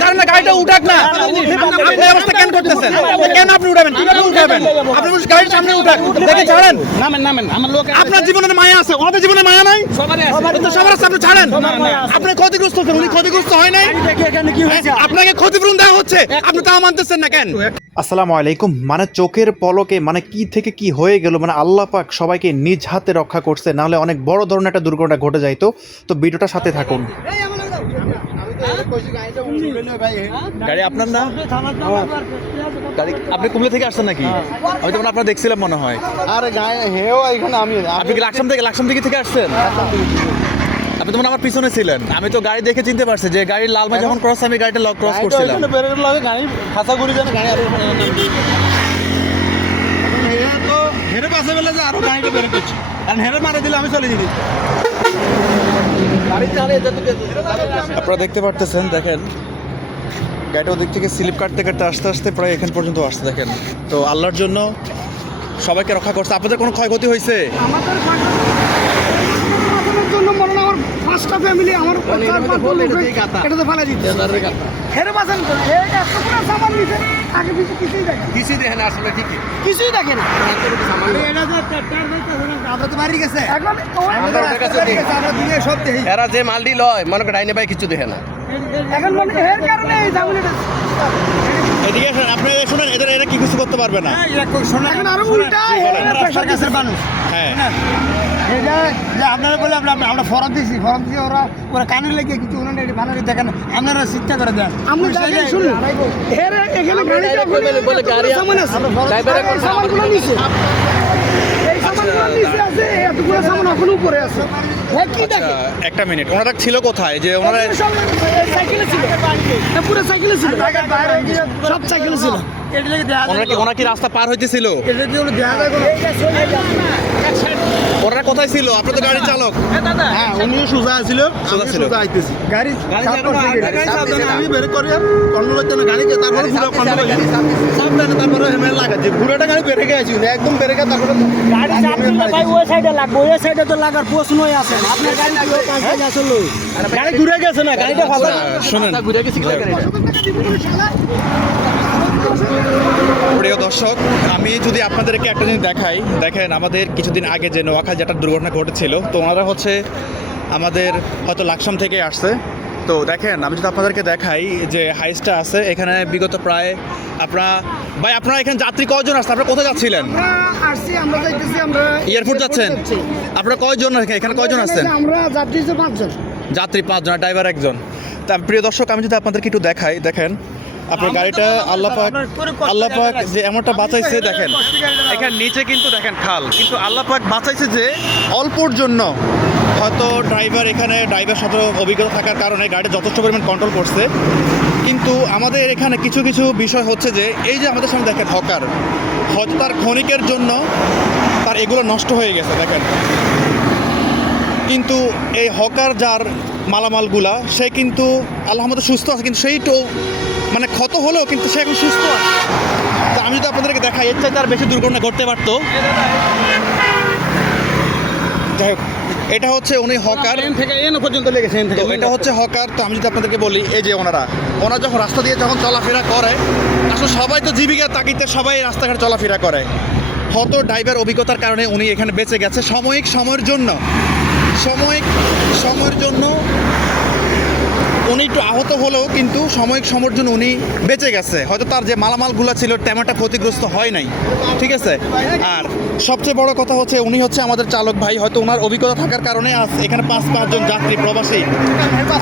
গাড়িটা উঠাক না। আপনি অবস্থা কেন করতেছেন? কেন আপনি উঠাবেন? কীভাবে উঠাবেন? আপনি গাড়ির সামনে উঠাক। দেখে ছাড়েন। নামেন নামেন। আমার লোক আপনার জীবনে মায়া আছে ওনাদের জীবনে মায়া নাই? সবারই আছে। সবার আছে আপনি ছাড়েন। আপনি ক্ষতিগ্রস্ত হচ্ছেন উনি ক্ষতিগ্রস্ত হয় নাই? আপনাকে ক্ষতিপূরণ দেওয়া হচ্ছে। আপনি তা মানতেছেন না কেন? আসসালামু আলাইকুম। মানে চোখের পলকে মানে কি থেকে কি হয়ে গেল? মানে আল্লাহ পাক সবাইকে নিজ হাতে রক্ষা করছে। নাহলে অনেক বড় ধরনের একটা দুর্ঘটনা ঘটে যাইতো। তো ভিডিওটা সাথে থাকুন। গাড়ি আপনার না গাড়ি আপনি কুমলে থেকে আসছেন নাকি? আমি তখন আপনার দেখছিলাম মনে হয়। আরে গায়ে হেও এখানে আমি আপনি কি লাকসাম থেকে লাকসাম দিকে থেকে আসছেন? আপনি তখন আমার পিছনে ছিলেন। আমি তো গাড়ি দেখে চিনতে পারছি যে গাড়ির লাল ভাই যখন ক্রস আমি গাড়িটা লক ক্রস করছিলাম। গাড়ি খাসা ঘুরি জানে গাড়ি আর তো হেরে পাশে বেলা যে আরও গাড়িটা বের করছি। কারণ হেরে মারা দিলে আমি চলে যেতে আপনারা দেখতে পারতেছেন, দেখেন। গাড়িটা ওদিক থেকে স্লিপ কাটতে কাটতে আস্তে আস্তে প্রায় এখান পর্যন্ত আসতে দেখেন। তো আল্লাহর জন্য সবাইকে রক্ষা করছে। আপনাদের কোনো ক্ষয়ক্ষতি হয়েছে আমাদের বাঁচানোর জন্য মনে হয় আমার পাঁচটা ফ্যামিলি আমার এটাতে ফেলে হেরে এত পুরো সামান নিছে আগে পিছু কিছুই দেখে না। কিছুই আসলে ঠিকই। কিছুই দেখে না। আমরা তো বাড়ি গেছে। এখন আমাদের ওদের কাছে দেখি। দেখি। এরা যে মালডি লয় মনে করে ডাইনে ভাই কিছু দেখে না। এখন মানে এর কারণে এই এদিকে আসেন আপনি শুনেন এদের এরা কি কিছু করতে পারবে না। এখন আরও উল্টা প্রেশার দিচ্ছে মানুষ। হ্যাঁ। আপনারা বলে আমরা আমরা ফরম দিয়েছি ফরম দিয়ে ওরা ওরা কানে লেগে কিছু ওনারা ভালো দেখেন আপনারা চিন্তা করে দেন। আমরা দেখেন শুনুন। এর এখানে গাড়িটা বলে বলে গাড়ি সামান আছে ড্রাইভারে কোন সামানগুলো নিছে এই সামানগুলো নিচে আছে এতগুলো সামান এখন উপরে আছে। হ্যাঁ কি দেখে একটা মিনিট। ওনারা ছিল কোথায়? যে ওনারা সাইকেলে ছিল। এটা পুরো সাইকেলে ছিল। সব সাইকেলে ছিল। ওনারা কি ওনারা কি রাস্তা পার হইতেছিল? ওনারা কোথায় ছিল? আপনি তো গাড়ি চালক। হ্যাঁ উনিও সোজা ছিল সোজা ছিল। সোজা আইতেছি। গাড়ি আমি বের করি কন্ট্রোল হচ্ছে না গাড়ি তারপরে পুরো কন্ট্রোল সাবধানে তারপরে হেমেল লাগাচ্ছি। পুরোটা গাড়ি বেড়ে গেছি একদম বেড়ে গেছে তারপরে গাড়ি চাপলে ভাই ওই সাইডে লাগবে ওই সাইডে তো লাগার প্রশ্নই আছে আপনার গাড়ি কি ওই পাশ থেকে আসলে। গাড়ি ঘুরে গেছে না গাড়িটা ফাঁসা শুনেন। ঘুরে গেছি। প্রিয় দর্শক আমি যদি আপনাদেরকে একটা জিনিস দেখাই দেখেন আমাদের কিছুদিন আগে যে নোয়াখালী যেটা দুর্ঘটনা ঘটেছিল তো ওনারা হচ্ছে আমাদের হয়তো লাকসাম থেকে আসছে। তো দেখেন আমি যদি আপনাদেরকে দেখাই যে হাইসটা আছে এখানে বিগত প্রায় আপনারা ভাই আপনারা এখানে যাত্রী কয়জন আসছে? আপনারা কোথায় যাচ্ছিলেন? এয়ারপোর্ট যাচ্ছেন? আপনারা কয়জন এখানে- এখানে কয়জন আছেন আমরা যাত্রী পাঁচজন। যাত্রী পাঁচজন আর ড্রাইভার একজন। তা প্রিয় দর্শক আমি যদি আপনাদেরকে একটু দেখাই দেখেন আপনার গাড়িটা আল্লাহ পাক আল্লাহ পাক যে এমনটা বাঁচাইছে দেখেন। এখানে নিচে কিন্তু দেখেন খাল। কিন্তু আল্লাহ পাক বাঁচাইছে যে অল্পর জন্য। হয়তো ড্রাইভার এখানে ড্রাইভার সাথে অভিজ্ঞতা থাকার কারণে গাড়ি যথেষ্ট পরিমাণ কন্ট্রোল করছে। কিন্তু আমাদের এখানে কিছু কিছু বিষয় হচ্ছে যে এই যে আমাদের সামনে দেখেন হকার। হয়তো তার ক্ষণিকের জন্য তার এগুলো নষ্ট হয়ে গেছে দেখেন। কিন্তু এই হকার যার মালামালগুলা সে কিন্তু আল্লাহ মতো সুস্থ আছে কিন্তু সেই তো মানে ক্ষত হলেও কিন্তু সে এখন সুস্থ আছে। তো আমি যদি আপনাদেরকে দেখাই এর চাইতে আর বেশি দুর্ঘটনা ঘটতে পারতো। যাই হোক এটা হচ্ছে উনি হকার। থেকে এন পর্যন্ত লেগেছে তো এটা হচ্ছে হকার। তো আমি যদি আপনাদেরকে বলি এই যে ওনারা ওনারা যখন রাস্তা দিয়ে যখন চলাফেরা করে আসলে সবাই তো জীবিকার তাকিতে সবাই রাস্তাঘাট চলাফেরা করে। হয়তো ড্রাইভার অভিজ্ঞতার কারণে উনি এখানে বেঁচে গেছে সাময়িক সময়ের জন্য। সাময়িক সময়ের জন্য উনি একটু আহত হলেও কিন্তু সাময়িক সময়ের জন্য উনি বেঁচে গেছে। হয়তো তার যে মালামালগুলো ছিল তেমনটা ক্ষতিগ্রস্ত হয় নাই। ঠিক আছে? আর সবচেয়ে বড় কথা হচ্ছে উনি হচ্ছে আমাদের চালক ভাই। হয়তো ওনার অভিজ্ঞতা থাকার কারণে আজ এখানে পাঁচ পাঁচজন যাত্রী প্রবাসী।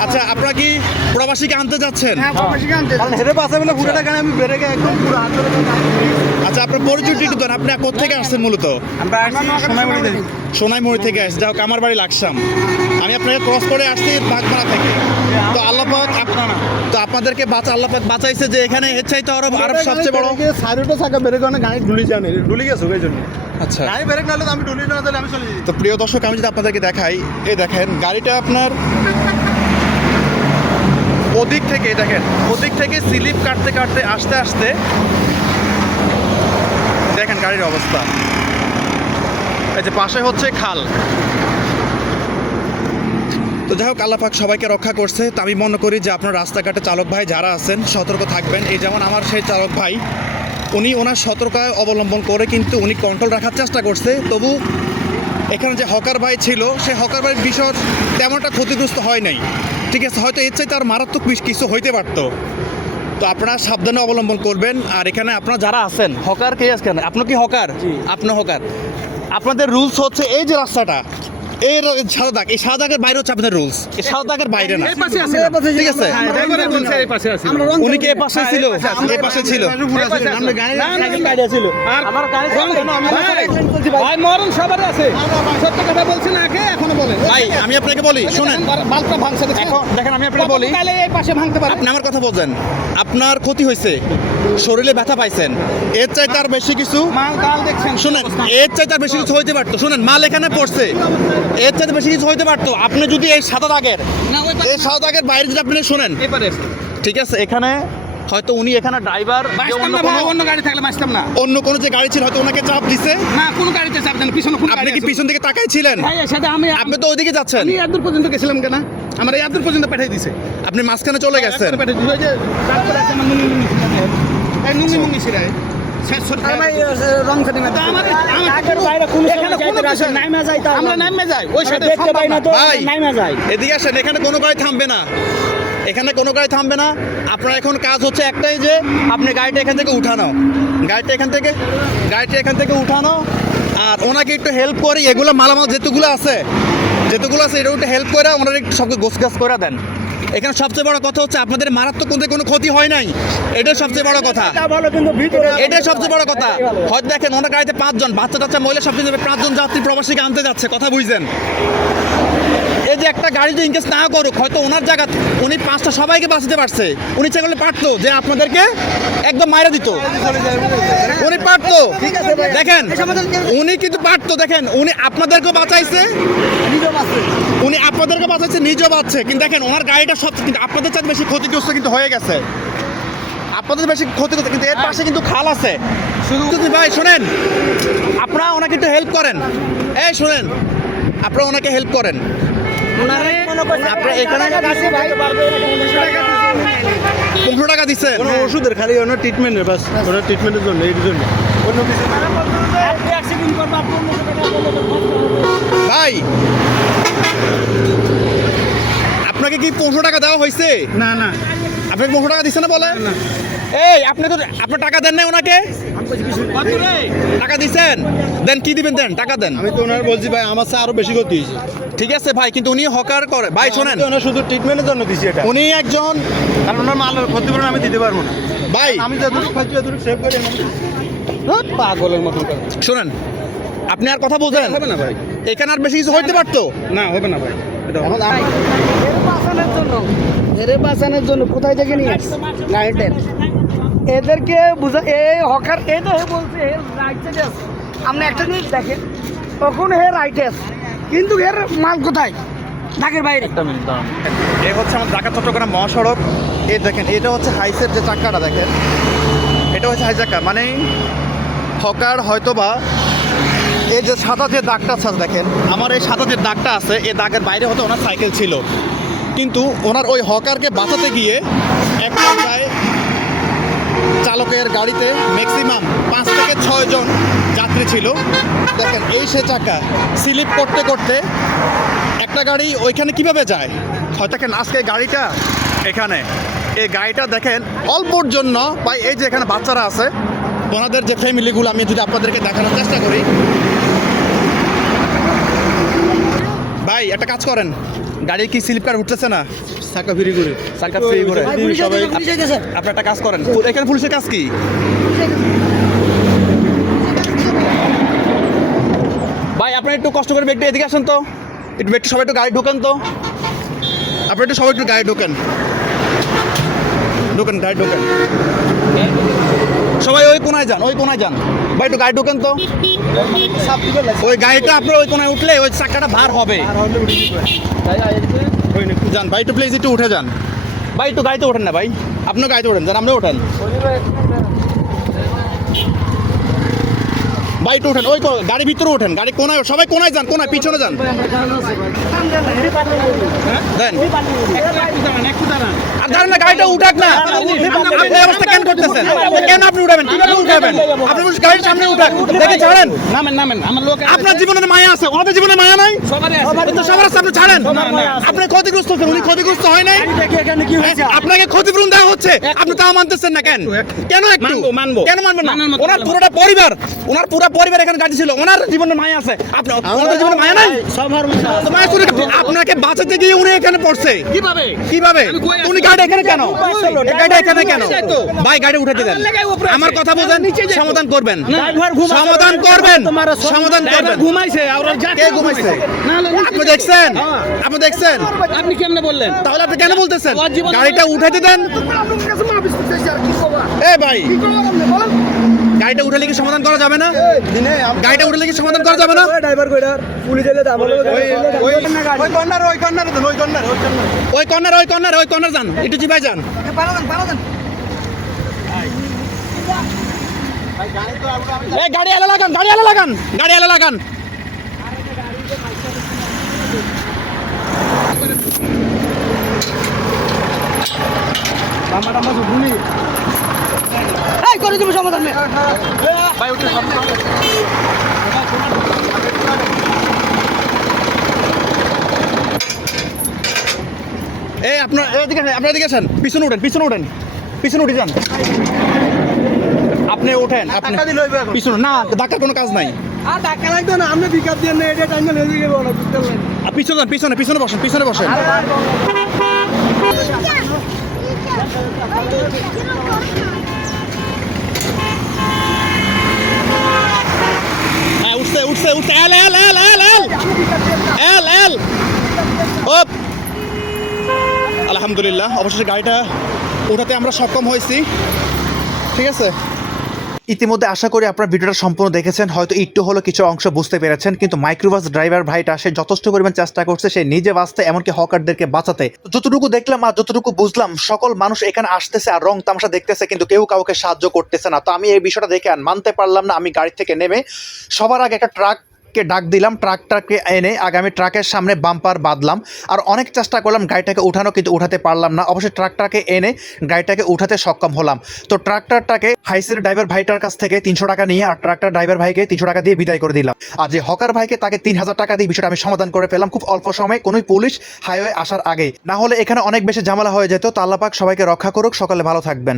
আচ্ছা আপনারা কি প্রবাসীকে আনতে যাচ্ছেন? হ্যাঁ প্রবাসী আনতে কারণ হেরে পাশে বেলা পুরোটা গাড়ি আমি বেড়ে গেছে একদম পুরো হাত ধরে আচ্ছা আপনার পরিচয় একটু দেন। আপনি কোথেকে আসছেন মূলত? আমরা আসছি মনে দেই সোনাইমুড়ি থেকে আসছি হোক আমার বাড়ি লাকসাম। আমি আপনাকে ক্রস করে আসছি বাগমারা থেকে। তো আল্লাহ পাক আপনার তো আপনাদেরকে বাঁচা আল্লাহ পাক বাঁচাইছে যে এখানে এর চাইতে আরও আরও সবচেয়ে বড় সাইডটা চাকা বেড়ে গেছে গাড়ি ঢুলি জানে ঢুলি গেছে ওই জন্য। আচ্ছা। গাড়ি ব্রেক না হলে তো আমি ঢুলি না তাহলে আমি চলে যাই তো প্রিয় দর্শক আমি যদি আপনাদেরকে দেখাই এই দেখেন গাড়িটা আপনার ওদিক থেকে দেখেন ওদিক থেকে স্লিপ কাটতে কাটতে আসতে আসতে দেখেন গাড়ির অবস্থা। এই যে পাশে হচ্ছে খাল। তো যাই হোক আল্লাপাক সবাইকে রক্ষা করছে। তো আমি মনে করি যে আপনার রাস্তাঘাটে চালক ভাই যারা আছেন, সতর্ক থাকবেন। এই যেমন আমার সেই চালক ভাই, উনি ওনার সতর্কতা অবলম্বন করে কিন্তু উনি কন্ট্রোল রাখার চেষ্টা করছে। তবু এখানে যে হকার ভাই ছিল, সে হকার ভাইয়ের বিষয় তেমনটা ক্ষতিগ্রস্ত হয় নাই। ঠিক আছে, হয়তো এর চাইতে আর মারাত্মক কিছু হইতে পারতো। তো আপনারা সাবধানে অবলম্বন করবেন। আর এখানে আপনারা যারা আছেন হকার কে আছেন? আপনি কি হকার? আপনি হকার। আপনাদের রুলস হচ্ছে এই যে রাস্তাটা এই সাদা দাগ এই সাদা দাগের বাইরে হচ্ছে আপনাদের রুলস এই সাদা দাগের বাইরে না। ঠিক আছে? আছে উনি কি এ পাশে ছিল? এ পাশে ছিল। আমি আপনাকে বলি শুনেন। বালটা ভাঙছে দেখেন। আমি আপনাকে বলি। এই পাশে ভাঙতে পারে। আপনি আমার কথা বলছেন আপনার ক্ষতি হয়েছে। শরীরে ব্যথা পাইছেন। এর চাই তার বেশি কিছু মাল ডাল দেখছেন। শুনেন এর চাই তার বেশি কিছু হইতে পারতো। শুনেন মাল এখানে পড়ছে। এর চাইতে বেশি কিছু হইতে পারতো। আপনি যদি এই সাদা দাগের না ওই এই সাদা দাগের বাইরে যদি আপনি শুনেন। ঠিক আছে এখানে হয়তো উনি এখানে ড্রাইভার অন্য গাড়ি থাকলে বাঁচতাম না। অন্য কোনো যে গাড়ি ছিল হয়তো ওনাকে চাপ দিছে। না কোন গাড়িতে চাপ দেন পিছনে কোন আপনি কি পিছন দিকে তাকাই ছিলেন? ভাই সাথে আমি আপনি তো ওইদিকে যাচ্ছেন। আমি এত পর্যন্ত গেছিলাম কেন? আমার এই এত পর্যন্ত পাঠিয়ে দিছে। আপনি মাঝখানে চলে গেছেন। পাঠিয়ে দিছে। তারপরে আমার নুঙ্গি নুঙ্গি ছিঁড়ায়। এদিকে আসেন এখানে কোনো গাড়ি থামবে না। এখানে কোনো গাড়ি থামবে না। আপনার এখন কাজ হচ্ছে একটাই যে আপনি গাড়িটা এখান থেকে উঠানো গাড়িটা এখান থেকে গাড়িটা এখান থেকে উঠানো আর ওনাকে একটু হেল্প করে। এগুলো মালামাল যেতুগুলো আছে যেতুগুলো আছে এটা একটু হেল্প করে ওনারা একটু সবকে গোছ গাছ করে দেন। এখানে সবচেয়ে বড় কথা হচ্ছে আপনাদের মারাত্মক কোনো কোনো ক্ষতি হয় নাই। এটাই সবচেয়ে বড় কথা। এটাই সবচেয়ে বড় কথা। হয়তো দেখেন ওনার গাড়িতে পাঁচজন বাচ্চা টাচ্চা মহিলা সব পাঁচজন যাত্রী প্রবাসীকে আনতে যাচ্ছে কথা বুঝছেন? যে একটা গাড়ি যদি ইনকেস না করুক, হয়তো ওনার জায়গা উনি পাঁচটা সবাইকে বাঁচাতে পারছে। উনি ইচ্ছা করলে পারতো যে আপনাদেরকে একদম মাইরা দিত। উনি পারতো। দেখেন, উনি কিন্তু পারতো। দেখেন, উনি আপনাদেরকেও বাঁচাইছে। উনি আপনাদেরকে বাঁচাইছে, নিজেও বাঁচছে কিন্তু দেখেন, ওনার গাড়িটা সব কিন্তু আপনাদের চাইতে বেশি ক্ষতিগ্রস্ত কিন্তু হয়ে গেছে। আপনাদের বেশি ক্ষতি করতে কিন্তু এর পাশে কিন্তু খাল আছে। শুধু ভাই, শোনেন, আপনারা ওনাকে একটু হেল্প করেন। এই, শোনেন, আপনারা ওনাকে হেল্প করেন। আপনারা এখানে পনেরো টাকা দিচ্ছেন কোনো ওষুধের খালি ওনার ট্রিটমেন্টের বাস। ওনার ট্রিটমেন্টের জন্য এর জন্য। অন্য কিছু না। ভাই! আপনাকে কি পনেরো টাকা দেওয়া হয়েছে? না না। আপনাকে পনেরো টাকা দিচ্ছে না বলে? এই আপনি তো আপনার টাকা দেন নাই ওনাকে? টাকা দিচ্ছেন দেন কি দিবেন দেন? টাকা দেন। আমি তো ওনার বলছি ভাই আমার চেয়ে আরও বেশি ক্ষতি হয়েছে। ঠিক আছে ভাই কিন্তু উনি হকার করে। ভাই শোনেন। আমি তো শুধু ট্রিটমেন্টের জন্য দিছি এটা। উনি একজন কারণ ওনার মাল ক্ষতিপূরণ আমি দিতে পারব না। ভাই। আমি যতটুকু খাচ্ছি যতটুকু সেভ করি পাগলের মতন করে। শোনেন আপনি আর কথা বলছেন হবে না ভাই। এখানে আর বেশি কিছু হইতে পারতো? না হবে না ভাই। এর বাঁচানোর জন্য। এর বাঁচানোর জন্য কোথায় থেকে নিয়ে আসছে? গাড়িটার এদেরকে বুঝা এই হকার এই তো হে বলছে হে রাইট সাইডে আছে। আপনি একটা জিনিস দেখেন। তখন হে রাইটে আছে? কিন্তু এর মাল কোথায়? ঢাকের বাইরে। একটা মিনিট দাঁড়ান। এ হচ্ছে আমার ঢাকা চট্টগ্রাম মহাসড়ক। এই দেখেন এটা হচ্ছে হাইসের যে চাক্কাটা দেখেন এটা হচ্ছে হাই চাক্কা। মানে হকার হয়তোবা এই যে সাদা যে দাগটা আছে দেখেন আমার এই সাদা যে দাগটা আছে এই দাগের বাইরে হয়তো ওনার সাইকেল ছিল। কিন্তু ওনার ওই হকারকে বাঁচাতে গিয়ে এক পর্যায়ে গাড়িতে ম্যাক্সিমাম পাঁচ থেকে ছয় জন যাত্রী ছিল। দেখেন এই সে চাকা স্লিপ করতে করতে একটা গাড়ি ওইখানে কীভাবে যায়? হয়তো দেখেন আজকে গাড়িটা এখানে। এই গাড়িটা দেখেন অল্পর জন্য বা এই যে এখানে বাচ্চারা আছে। ওনাদের যে ফ্যামিলিগুলো আমি যদি আপনাদেরকে দেখানোর চেষ্টা করি। ভাই একটা কাজ করেন। গাড়ি কি স্লিপ কার উঠতেছে না? চাকা ফ্রি করে। চাকা ফ্রি করে। আপনি একটা কাজ করেন। এখানে পুলিশের কাজ কি? ভাই আপনি একটু কষ্ট করে একটু এদিকে আসেন তো। একটু একটু সবাই একটু গাড়ি ঢোকেন তো। আপনি একটু সবাই একটু গাড়ি ঢোকেন। ঢোকেন গাড়ি ঢোকেন। সবাই ওই কোনায় যান ওই কোনায় যান। ভাই একটু গাড়ি ঢোকেন তো। ওই গাড়িটা আপনার ওই কোনায় উঠলে ওই চাকাটা ভার হবে। যান ভাই একটু প্লিজ একটু উঠে যান। ভাই একটু গাড়িতে ওঠেন না ভাই। আপনার গাড়িতে ওঠেন যান আপনিও ওঠেন বাইটে ওঠেন ওই কো- গাড়ি ভিতরে ওঠেন গাড়ি কোনায় সবাই কোনায় যান কোনায় পিছনে যান। দেন। উঠাক না। আপনি অবস্থা কেন করতেছেন কেন আপনি উঠাবেন? কীভাবে উঠাবেন? আপনি গাড়ির সামনে উঠাক। দেখে ছাড়েন। নামেন নামেন। আমার লোক আপনার জীবনের মায়া আছে ওনাদের জীবনে মায়া নাই? সবার আছে আপনি ছাড়েন। আপনি ক্ষতিগ্রস্ত হচ্ছেন উনি ক্ষতিগ্রস্ত হয় নাই? আপনাকে ক্ষতিপূরণ দেওয়া হচ্ছে। আপনি তাও মানতেছেন না কেন? কেন একটু? মানবো, মানবো। কেন মানবেন না? ওনার পুরোটা পরিবার ওনার পুরো পরিবার এখানে গাড়ি ছিল। ওনার জীবনে মায়া আছে। ওনাদের জীবনে মায়া নাই? আপনাকে বাঁচাতে গিয়ে উনি এখানে পড়ছে। কীভাবে? কীভাবে? উনি গাড়ি এখানে কেন? এখানে কেন? ভাই গাড়ি উঠাতে দেন। আমার। কথা যাই সমাধান করবেন। সমাধান করবেন। সমাধান করবেন। ঘুমাইছে কে ঘুমাইছে? না না, আপনি দেখছেন? আপনি দেখছেন? আপনি কেমনে বললেন? তাহলে আপনি কেন বলতেছেন? গাড়িটা উঠাতে দেন। এ ভাই। গাড়িটা উঠালে কি সমাধান করা যাবে না? গাড়িটা উঠালে কি সমাধান করা যাবে না? ড্রাইভার কইরা পুলিশ এলে দাম ওই ওই কর্নার ওই কর্নার ওই কর্নার। ওই কর্নার। ওই কর্নার ওই কর্নার যান। একটু চিপাই যান। এই গাড়ি এলা লাগান গাড়ি এলা লাগান গাড়ি এলা লাগান। এই করে দিব সমাধান নেই এই আপনার এদিকে আসেন, আপনার এদিকে আসেন পিছনে উঠেন পিছনে উঠেন পিছনে উঠে যান আপনি ওঠেন আপনি পিছনে না ধাক্কার কোনো কাজ নাই আর টাকা লাগতো না আপনি পিকআপ দিয়ে না এটা টাইম হয়ে না পারলেন আর পিছনে যান পিছনে পিছনে বসেন পিছনে বসেন হ্যাঁ উঠছে উঠছে উঠছে। এল এল এল এল এল। এল এল। ওপ। আলহামদুলিল্লাহ, অবশেষে গাড়িটা ওঠাতে আমরা সক্ষম হয়েছি। ঠিক আছে? ইতিমধ্যে আশা করি আপনার ভিডিওটা সম্পূর্ণ দেখেছেন। হয়তো একটু হলো কিছু অংশ বুঝতে পেরেছেন, কিন্তু মাইক্রোবাস ড্রাইভার ভাইটা, সে যথেষ্ট পরিমাণ চেষ্টা করছে, সে নিজে বাঁচতে, এমনকি হকারদেরকে বাঁচাতে। যতটুকু দেখলাম আর যতটুকু বুঝলাম, সকল মানুষ এখানে আসতেছে আর রং তামাশা দেখতেছে, কিন্তু কেউ কাউকে সাহায্য করতেছে না। তো আমি এই বিষয়টা দেখে আর মানতে পারলাম না, আমি গাড়ি থেকে নেমে সবার আগে একটা ট্রাক কে ডাক দিলাম ট্রাকটাকে এনে আগামী ট্রাকের সামনে বাম্পার বাঁধলাম। আর অনেক চেষ্টা করলাম গাড়িটাকে উঠানো, কিন্তু উঠাতে পারলাম না। অবশ্যই ট্রাকটাকে এনে গাড়িটাকে উঠাতে সক্ষম হলাম। তো ট্রাক্টরটাকে হাইসের ড্রাইভার ভাইটার কাছ থেকে তিনশো টাকা নিয়ে আর ট্রাক্টর ড্রাইভার ভাইকে তিনশো টাকা দিয়ে বিদায় করে দিলাম। আর যে হকার ভাইকে তাকে তিন হাজার টাকা দিয়ে বিষয়টা আমি সমাধান করে ফেলাম খুব অল্প সময়ে কোনো পুলিশ হাইওয়ে আসার আগে। না হলে এখানে অনেক বেশি ঝামেলা হয়ে যেত। তো আল্লাহ পাক সবাইকে রক্ষা করুক। সকালে ভালো থাকবেন।